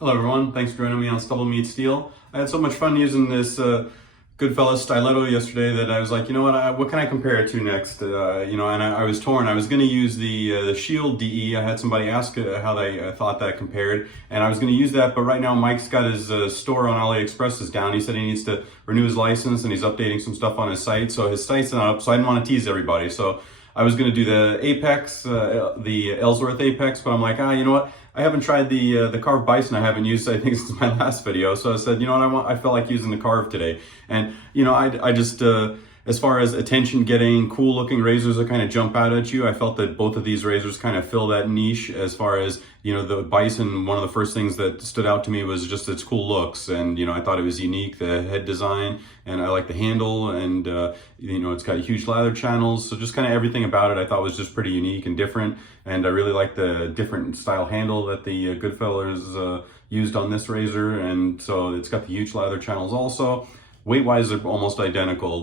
Hello everyone, thanks for joining me on StubbleMeetsSteel. I had so much fun using this Goodfellas Styletto yesterday that I was like, you know what can I compare it to next? And I was torn. I was going to use the Shield DE. I had somebody ask how they thought that compared, and I was going to use that, but right now Mike's got his store on AliExpress is down. He said he needs to renew his license and he's updating some stuff on his site, so his site's not up, so I didn't want to tease everybody. So I was going to do the Apex, the Ellsworth Apex, but I'm like, you know what? I haven't tried the Karve Bison. I haven't used, I think, since my last video. So I said, you know what, I felt like using the Karve today. And, I just, as far as attention getting, cool looking razors that kind of jump out at you, I felt that both of these razors kind of fill that niche. As far as, the Bison, one of the first things that stood out to me was just its cool looks. And, I thought it was unique, the head design, and I like the handle, and, it's got huge lather channels. So just kind of everything about it I thought was just pretty unique and different. And I really like the different style handle that the Goodfellas used on this razor. And so it's got the huge lather channels also. Weight-wise, they're almost identical.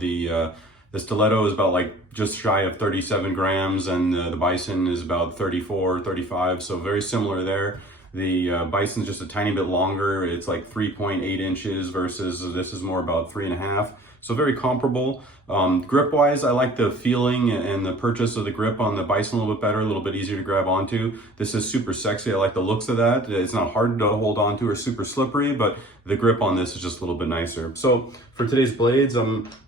The Stiletto is about like just shy of 37 grams, and the Bison is about 34, 35, so very similar there. The Bison's just a tiny bit longer. It's like 3.8 inches versus this is more about 3.5. So very comparable. Grip-wise, I like the feeling and the purchase of the grip on the Bison a little bit better, a little bit easier to grab onto. This is super sexy. I like the looks of that. It's not hard to hold onto or super slippery, but the grip on this is just a little bit nicer. So for today's blades,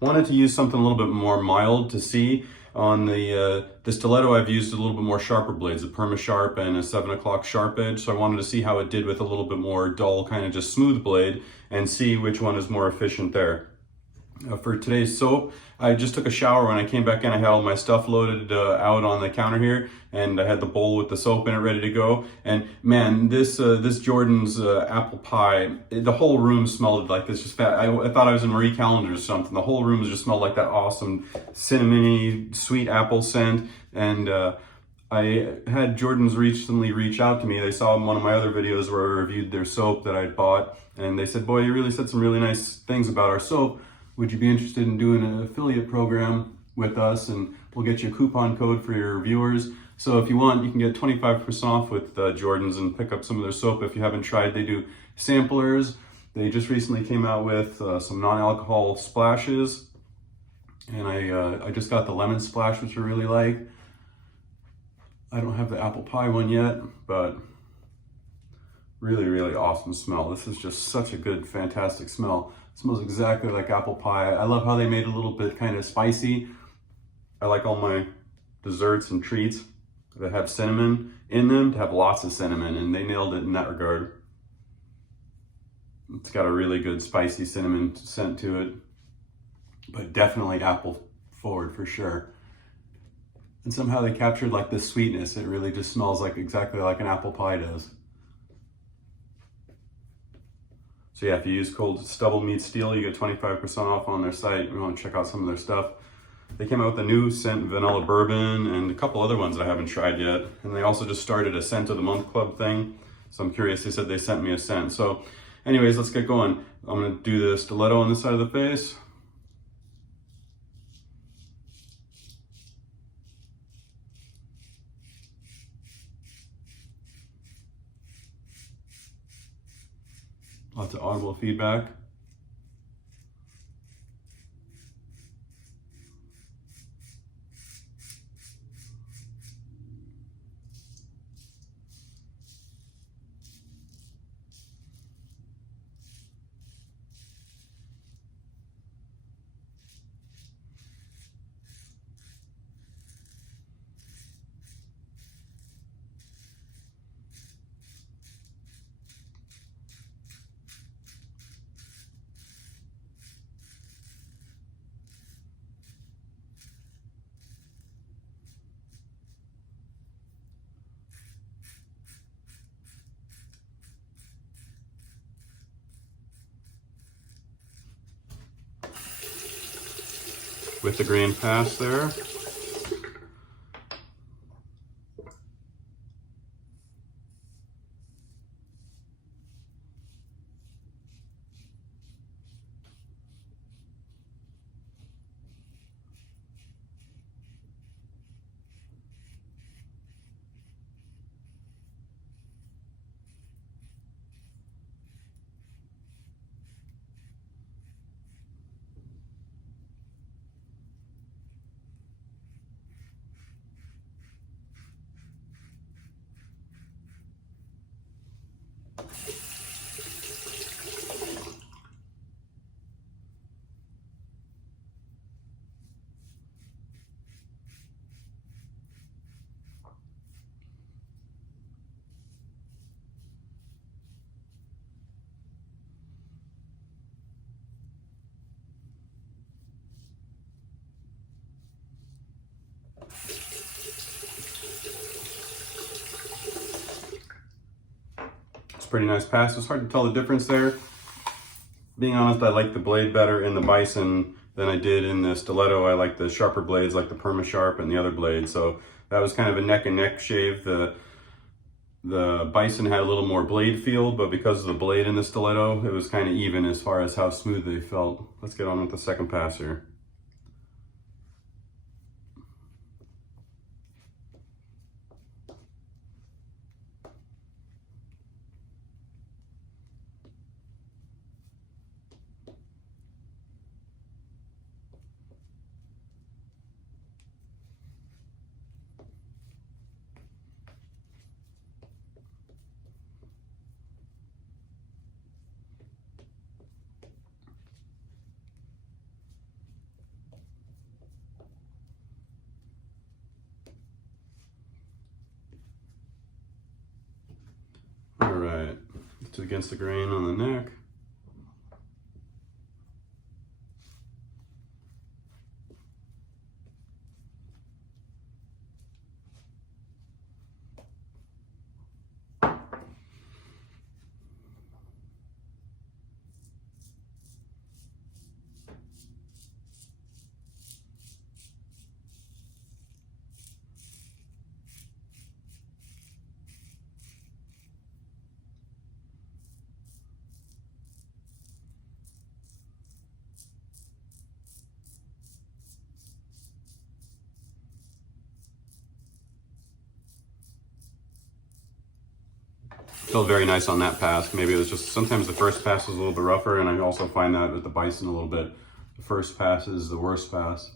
wanted to use something a little bit more mild to see. On the Stiletto, I've used a little bit more sharper blades, a Perma Sharp and a 7 o'clock sharp edge. So I wanted to see how it did with a little bit more dull, kind of just smooth blade, and see which one is more efficient there. For today's soap, I just took a shower. When I came back in, I had all my stuff loaded out on the counter here, and I had the bowl with the soap in it ready to go. And man, this Jordan's apple pie, the whole room smelled like this. Just I thought I was in Marie Callender or something. The whole room just smelled like that awesome cinnamony sweet apple scent. And I had Jordan's recently reach out to me. They saw one of my other videos where I reviewed their soap that I'd bought, and they said, "Boy, you really said some really nice things about our soap. Would you be interested in doing an affiliate program with us, and we'll get you a coupon code for your viewers." So if you want, you can get 25% off with Jordan's and pick up some of their soap if you haven't tried. They do samplers. They just recently came out with some non-alcohol splashes, and I just got the lemon splash, which I really like. I don't have the apple pie one yet, but really, really awesome smell. This is just such a good, fantastic smell. It smells exactly like apple pie. I love how they made it a little bit kind of spicy. I like all my desserts and treats that have cinnamon in them to have lots of cinnamon, and they nailed it in that regard. It's got a really good spicy cinnamon scent to it, but definitely apple forward for sure. And somehow they captured like this sweetness. It really just smells like exactly like an apple pie does. So yeah, if you use code StubbleMeetsSteel, you get 25% off on their site. You want to check out some of their stuff. They came out with a new scent, vanilla bourbon, and a couple other ones that I haven't tried yet. And they also just started a scent of the month club thing. So I'm curious, they said they sent me a scent. So anyways, let's get going. I'm gonna do the Stiletto on this side of the face. Lots of audible feedback. With the grain pass there. pretty nice pass. It's hard to tell the difference there. Being honest, I like the blade better in the Bison than I did in the Stiletto. I like the sharper blades like the Perma Sharp and the other blade. So that was kind of a neck and neck shave. The Bison had a little more blade feel, but because of the blade in the Stiletto, it was kind of even as far as how smooth they felt. Let's get on with the second pass here. All right, it's against the grain on the neck. Felt very nice on that pass. Maybe it was just, sometimes the first pass was a little bit rougher, and I also find that with the Bison a little bit. The first pass is the worst pass.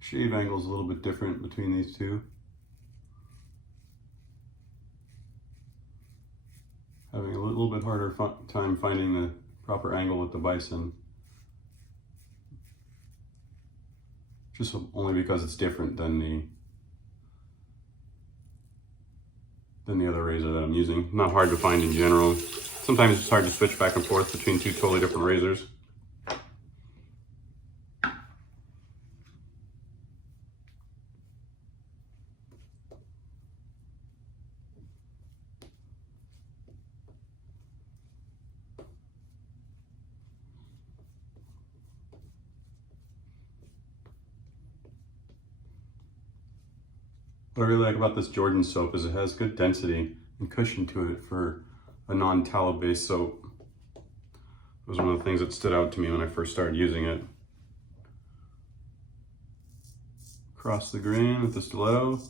Shave angle is a little bit different between these two. Having a little bit harder time finding the proper angle with the Bison. Just only because it's different than the other razor that I'm using. Not hard to find in general. Sometimes it's hard to switch back and forth between two totally different razors. What I really like about this Jordan soap is it has good density and cushion to it for a non-tallow based soap. It was one of the things that stood out to me when I first started using it. Across the grain with the Stiletto.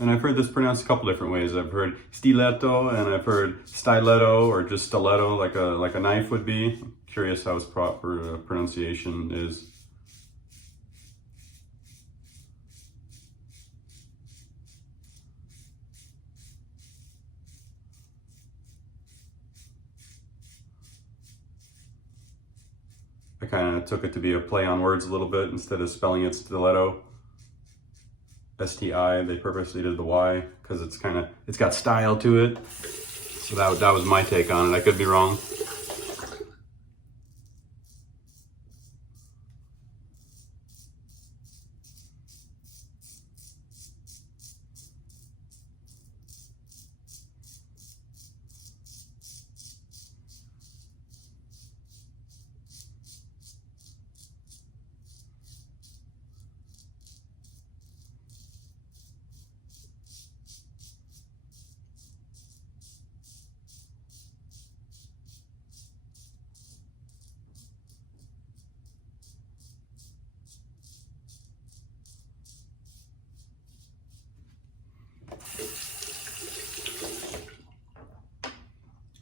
And I've heard this pronounced a couple different ways. I've heard Stiletto and I've heard Styletto or just Stiletto like a knife would be. I'm curious how its proper pronunciation is. I kind of took it to be a play on words a little bit. Instead of spelling it Stiletto, S-T-I, they purposely did the Y because it's got style to it. So that was my take on it. I could be wrong.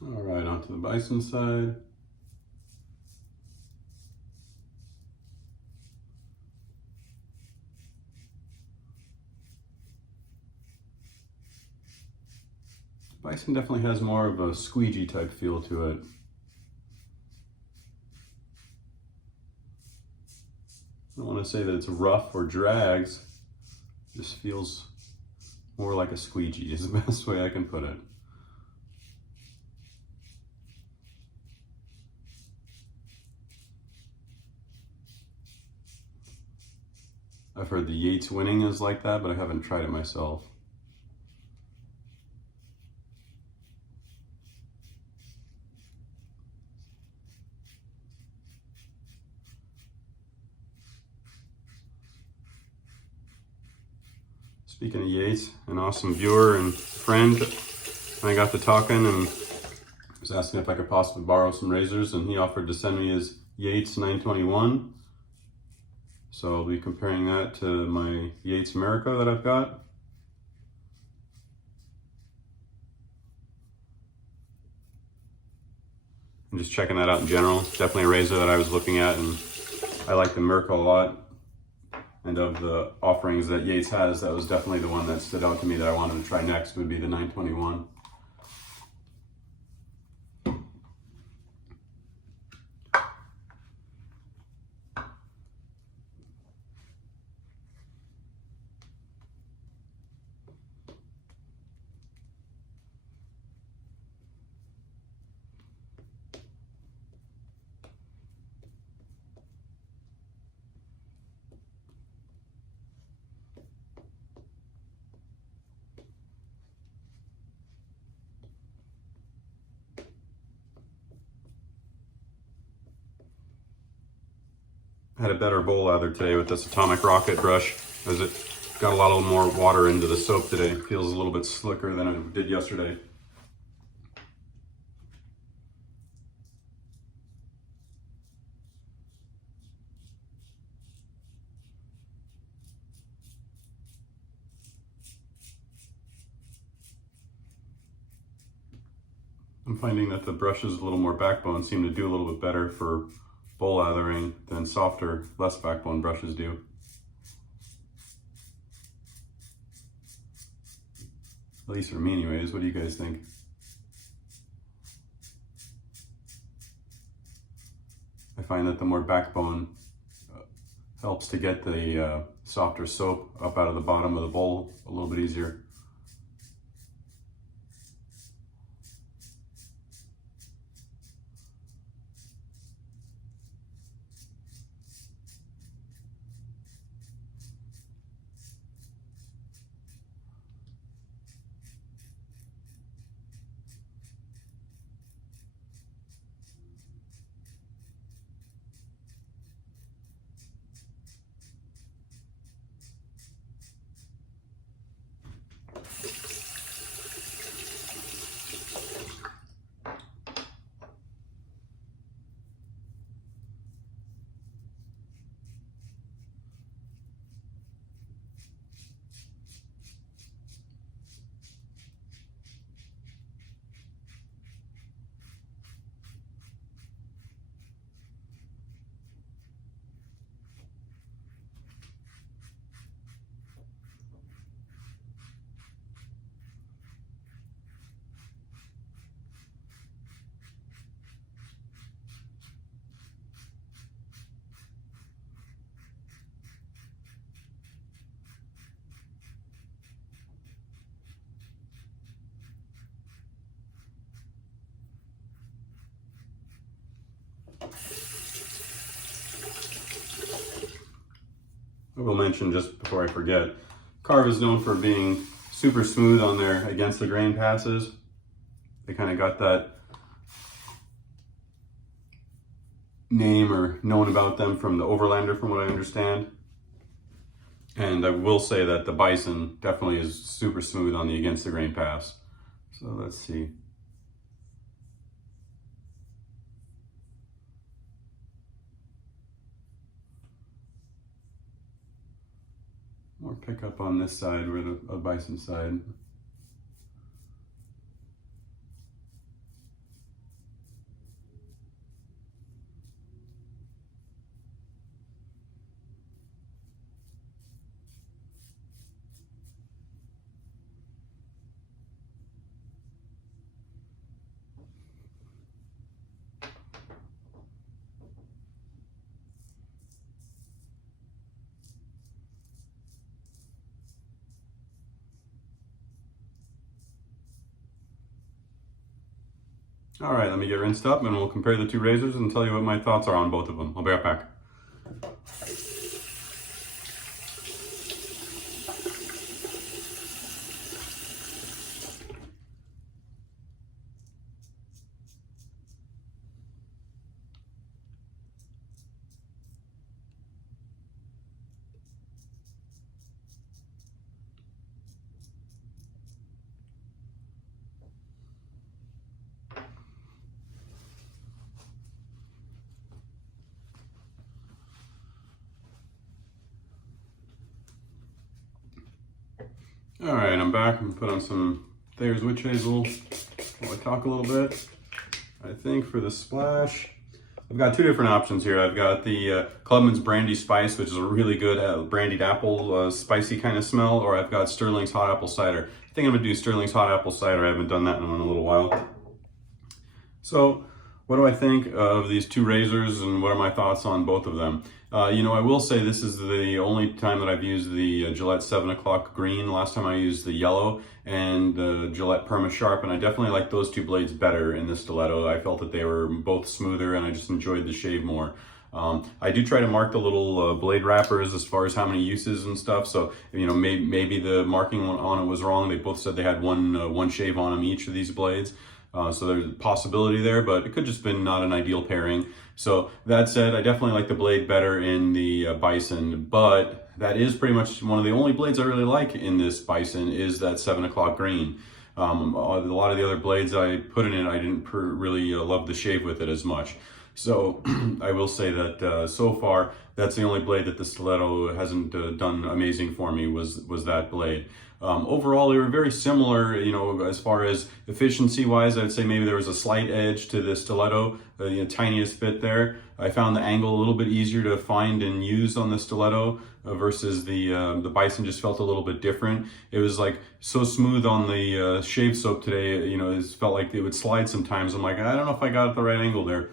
All right, onto the Bison side. Bison definitely has more of a squeegee type feel to it. I don't want to say that it's rough or drags. It just feels more like a squeegee is the best way I can put it. I've heard the Yates winning is like that, but I haven't tried it myself. Speaking of Yates, an awesome viewer and friend, I got to talking and was asking if I could possibly borrow some razors, and he offered to send me his Yates 921. So I'll be comparing that to my Yates America that I've got. I'm just checking that out in general. Definitely a razor that I was looking at, and I like the America a lot. And of the offerings that Yates has, that was definitely the one that stood out to me that I wanted to try next, would be the 921. I had a better bowl lather today with this Atomic Rocket brush, as it got a lot more water into the soap today. It feels a little bit slicker than it did yesterday. I'm finding that the brushes with a little more backbone seem to do a little bit better for bowl lathering than softer, less backbone brushes do. At least for me anyways. What do you guys think? I find that the more backbone helps to get the softer soap up out of the bottom of the bowl a little bit easier. I will mention, just before I forget, Karve is known for being super smooth on their against the grain passes. They kind of got that name or known about them from the Overlander, from what I understand. And I will say that the Bison definitely is super smooth on the against the grain pass. So let's see. More pickup on this side, where the Bison side. All right, let me get rinsed up and we'll compare the two razors and tell you what my thoughts are on both of them. I'll be right back. All right, I'm back. I'm gonna put on some Thayer's Witch Hazel while I talk a little bit. I think for the splash, I've got two different options here. I've got the Clubman's Brandy Spice, which is a really good brandied apple, spicy kind of smell, or I've got Sterling's Hot Apple Cider. I think I'm gonna do Sterling's Hot Apple Cider. I haven't done that in a little while. So, what do I think of these two razors, and what are my thoughts on both of them? You know, I will say this is the only time that I've used the Gillette 7 o'clock green. Last time I used the yellow and the Gillette Perma Sharp, and I definitely like those two blades better in this stiletto. I felt that they were both smoother, and I just enjoyed the shave more. I do try to mark the little blade wrappers as far as how many uses and stuff. So, you know, maybe the marking on it was wrong. They both said they had one shave on them, each of these blades. So there's a possibility there, but it could just been not an ideal pairing. So that said, I definitely like the blade better in the Bison, but that is pretty much one of the only blades I really like in this Bison is that 7 o'clock green. A lot of the other blades I put in it, I didn't really love the shave with it as much. So I will say that so far, that's the only blade that the stiletto hasn't done amazing for me was that blade. Overall, they were very similar, you know, as far as efficiency-wise. I'd say maybe there was a slight edge to the stiletto, the tiniest bit there. I found the angle a little bit easier to find and use on the stiletto versus the Bison just felt a little bit different. It was like so smooth on the shave soap today, you know, it felt like it would slide sometimes. I'm like, I don't know if I got it the right angle there,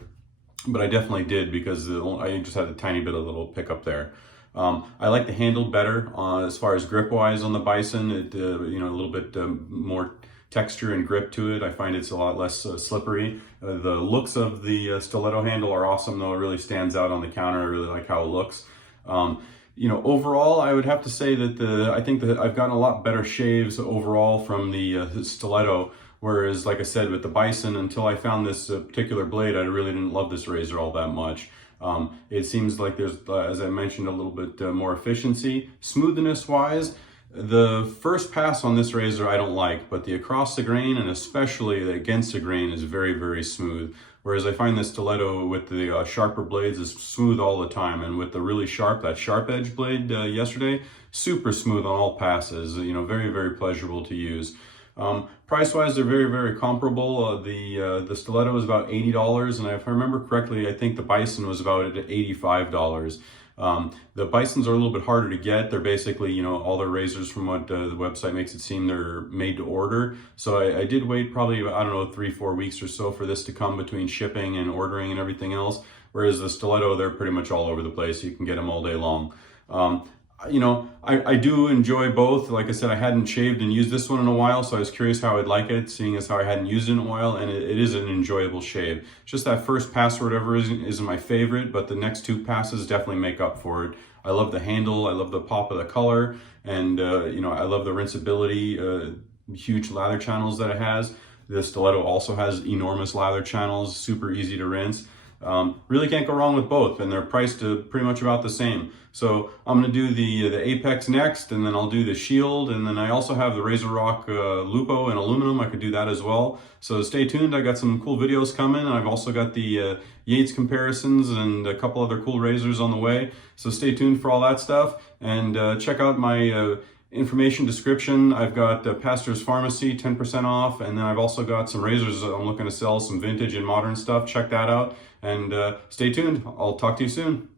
but I definitely did because I just had a tiny bit of little pickup there. I like the handle better as far as grip wise on the Bison. It you know, a little bit more texture and grip to it. I find it's a lot less slippery. The looks of the stiletto handle are awesome though. It really stands out on the counter. I really like how it looks. You know, overall, I would have to say that I think that I've gotten a lot better shaves overall from the stiletto. Whereas, like I said, with the Bison, until I found this particular blade, I really didn't love this razor all that much. It seems like there's, as I mentioned, a little bit more efficiency. Smoothness-wise, the first pass on this razor I don't like, but the across the grain and especially the against the grain is very, very smooth. Whereas I find the stiletto with the sharper blades is smooth all the time, and with the really sharp, that sharp edge blade yesterday, super smooth on all passes. You know, very, very pleasurable to use. Price-wise, they're very, very comparable. The stiletto is about $80, and if I remember correctly, I think the Bison was about at $85. The Bisons are a little bit harder to get. They're basically, you know, all their razors from what the website makes it seem, they're made to order. So I did wait probably, I don't know, 3-4 weeks or so for this to come between shipping and ordering and everything else. Whereas the stiletto, they're pretty much all over the place. You can get them all day long. You know, I do enjoy both. Like I said, I hadn't shaved and used this one in a while, so I was curious how I'd like it, seeing as how I hadn't used it in a while, and it is an enjoyable shave. Just that first pass or whatever isn't my favorite, but the next two passes definitely make up for it. I love the handle, I love the pop of the color, and you know, I love the rinsability, huge lather channels that it has. The stiletto also has enormous lather channels, super easy to rinse. Really can't go wrong with both, and they're priced pretty much about the same. So I'm going to do the Apex next, and then I'll do the Shield, and then I also have the Razor Rock Lupo in aluminum. I could do that as well. So stay tuned. I got some cool videos coming. I've also got the Yates comparisons and a couple other cool razors on the way. So stay tuned for all that stuff, and check out my information description. I've got Pastor's Pharmacy 10% off, and then I've also got some razors I'm looking to sell, some vintage and modern stuff. Check that out, and stay tuned. I'll talk to you soon.